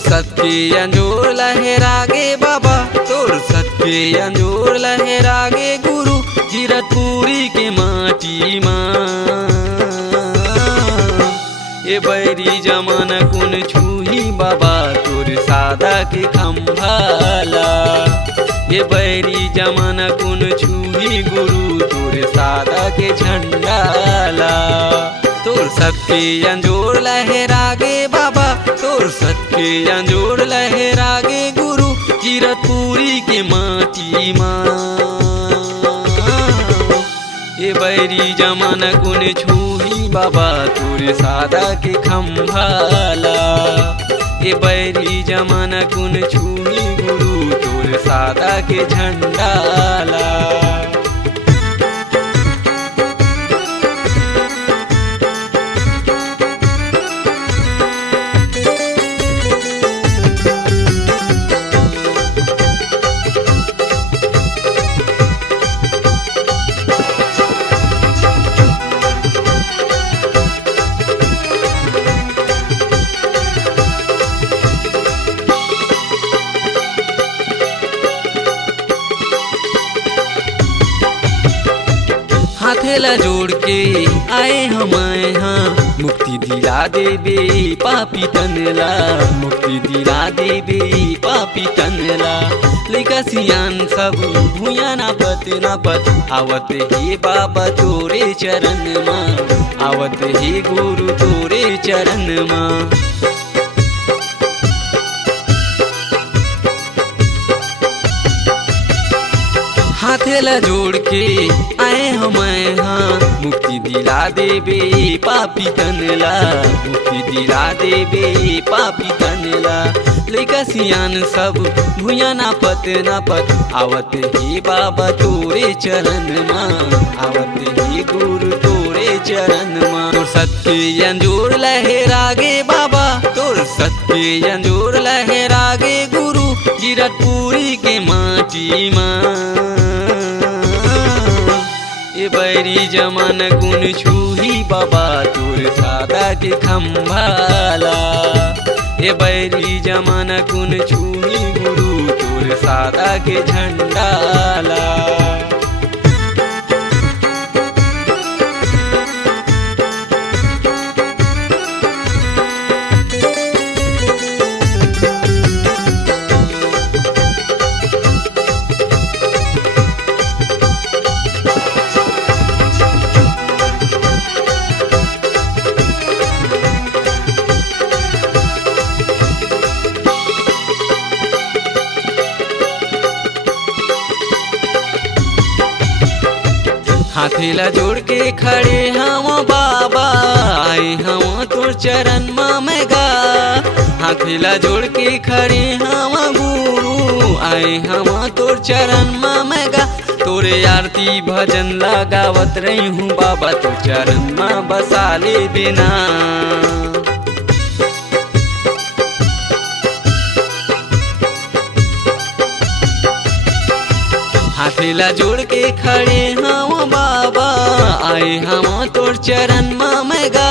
सत्य अंजोर लहरागे बाबा, तोर सत्य अंजोर लहरागे गुरु, जीरतपुरी के माटी माँ। ये बैरी जमाना कुन छूही बाबा, तोर सादा के खम्भाला। ये बैरी जमाना कुन छूही गुरु, तोर सादा के झंडाला। तोर सत्य अंजोर लहरागे बाबा, तोर सत्य अंजोर लहरागे गुरु, जीरतपुरी के माटी माँ। ये बैरी जमाना कुन छूही बाबा, तोर सादा के खम्भाला। ये बैरी जमाना कुन छूही गुरु, तोर सादा के झंडाला। हाथेला जोड़ के आए हम यहाँ, मुक्ति दिला देबे पापी तनला। मुक्ति दिला देबे पापी तनला। लइका सियान सब भूया ना पत, आवत हे बाबा तोरे चरण माँ। आवत हे गुरु तोरे चरण माँ। हाथेला जोड़ के आए हम यहाँ, मुक्ति दिला देबे पापी तनला। मुक्ति दिला देबे पापी तनला। लइका सियान सब भूया ना पत, आवत हे बाबा तोरे चरण माँ। आवत हे गुरु तोरे चरण माँ। तोर सत्य अंजोर लहरागे बाबा, तोर सत्य अंजोर लहरागे गुरु, जीरतपुरी के माटी माँ। ये बैरी जमाना कुन छूही बाबा, तोर सादा के खम्भाला। ये बैरी जमाना कुन छूही गुरु, तोर सादा के झंडाला। हाथेला जोड़ के खड़े हम बाबा, आए हम तोर चरण माँ में गा। हाथेला जोड़ के खड़े हम गुरु, आए हम तोर चरण माँ में गा। तोरे आरती भजन लगावत रही हूँ बाबा, तोर चरण माँ बसा ले बिना। हाथेला जोड़ के खड़े हम बाबा, आए हम तोर चरण माँ में गा।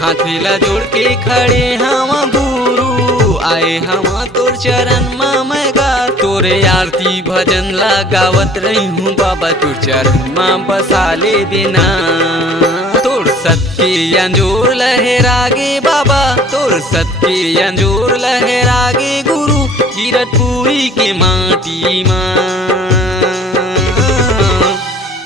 हाथेला जोड़ के खड़े हम गुरु, आए हम तोर चरण माँ में गा। तोरे आरती भजन लगावत रही हूँ बाबा, तोर चरण माँ बसा ले बिना। तोर सत्य अंजोर लहरागे बाबा, तोर सत्य अंजोर लहरागे गुरु, जीरतपुरी के माटी माँ।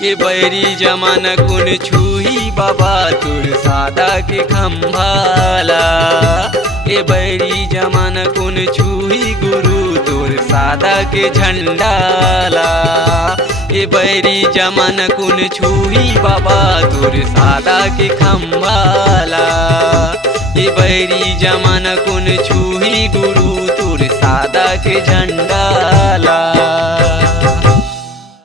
ये बैरी जमाना कुन छूही बाबा, तोर सादा के खम्भाला। ये बैरी जमाना कुन छूही गुरु, तोर सादा के झंडाला। ये बैरी जमाना कुन छूही बाबा, तोर सादा के खम्भाला। ये बैरी जमाना कुन छुही गुरु तुर सादा के झंडा।